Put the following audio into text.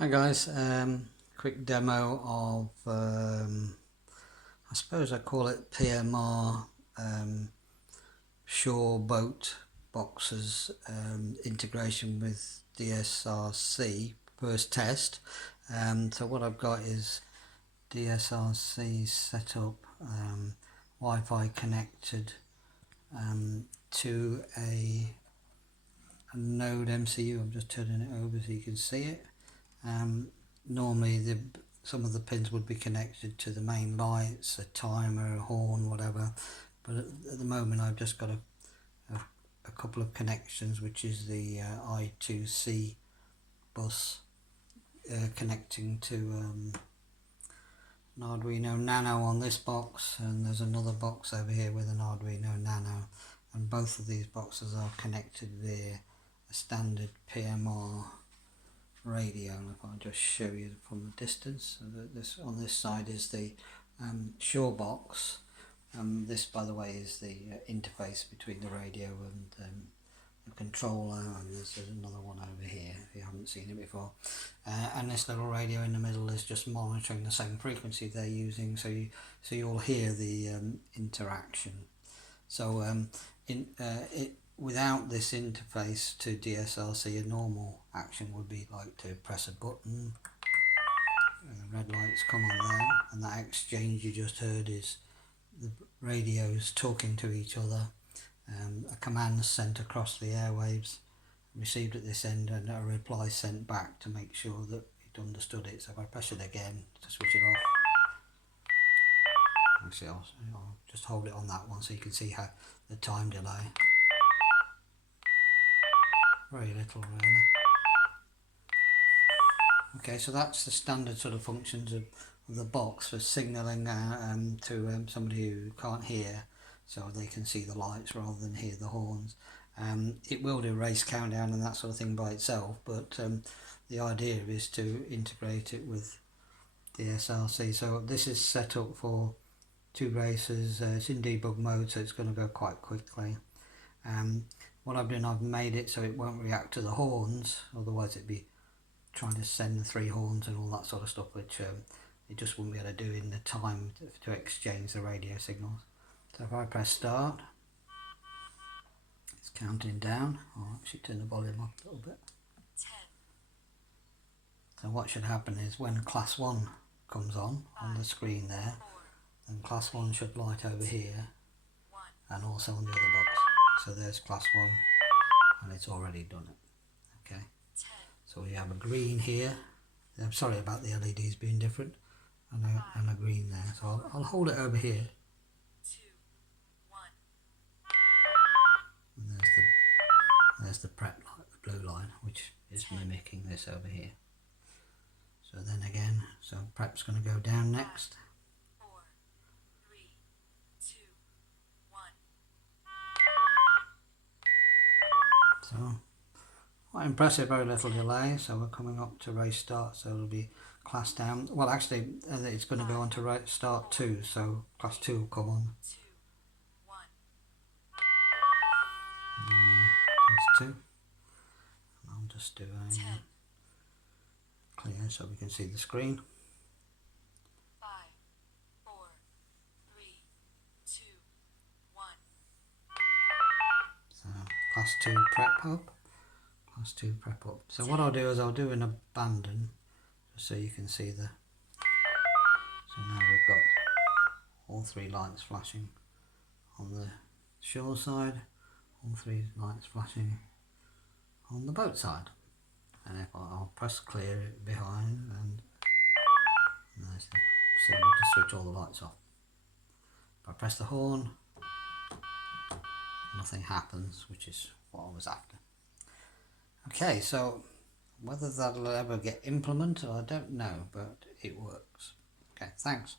Hi guys, quick demo of, I suppose I call it PMR shore boat boxes integration with DSRC first test. So what I've got is DSRC set up, Wi-Fi connected to a node MCU. I'm just turning it over so you can see it. Normally some of the pins would be connected to the main lights, a timer, a horn, whatever, but at the moment I've just got a couple of connections, which is the I2C bus connecting to an Arduino Nano on this box, and there's another box over here with an Arduino Nano, and both of these boxes are connected via a standard PMR radio. If I just show you from the distance, so that this on this side is the shore box. This, by the way, is the interface between the radio and the controller, and there's another one over here if you haven't seen it before, and this little radio in the middle is just monitoring the same frequency they're using, so you'll hear the interaction. So without this interface to DSRC, a normal action would be like to press a button, red lights come on there, and that exchange you just heard is the radios talking to each other, a command sent across the airwaves, received at this end, and a reply sent back to make sure that it understood it. So if I press it again to switch it off, actually I'll just hold it on that one so you can see how the time delay. Very little really. Okay, so that's the standard sort of functions of the box for signalling to somebody who can't hear, so they can see the lights rather than hear the horns. It will do race countdown and that sort of thing by itself, but the idea is to integrate it with DSRC. So this is set up for 2 races. It's in debug mode, so it's going to go quite quickly. What I've done, I've made it so it won't react to the horns, otherwise it'd be trying to send 3 horns and all that sort of stuff, which it just wouldn't be able to do in the time to exchange the radio signals. So if I press start, it's counting down. I'll actually turn the volume up a little bit. 10. So what should happen is when class 1 comes on the screen there, then class 1 should light over here and also on the other box. So there's class 1 and it's already done it. Okay, so we have a green here. I'm sorry about the LEDs being different, and a green there. So I'll hold it over here. 2, 1. And there's the prep light, the blue line, which is mimicking this over here. So then again, so prep's going to go down next. 4, 3, 2, 1. So quite impressive, very little delay. So we're coming up to race start, so it'll be class down. Well, actually it's going to go on to race start 2, so class 2 will come on. 2, 1. Class 2. I'll just do a 10. clear so we can see the screen. 5, 4, 3, 2, 1. So class 2 prep up. Class 2 prep up. So what I'll do is I'll do an abandon just so you can see the. So now we've got all 3 lights flashing on the shore side, all 3 lights flashing on the boat side. And if I'll press clear behind, and there's the signal to switch all the lights off. If I press the horn, nothing happens, which is what I was after. Okay, so whether that'll ever get implemented, I don't know, but it works. Okay, thanks.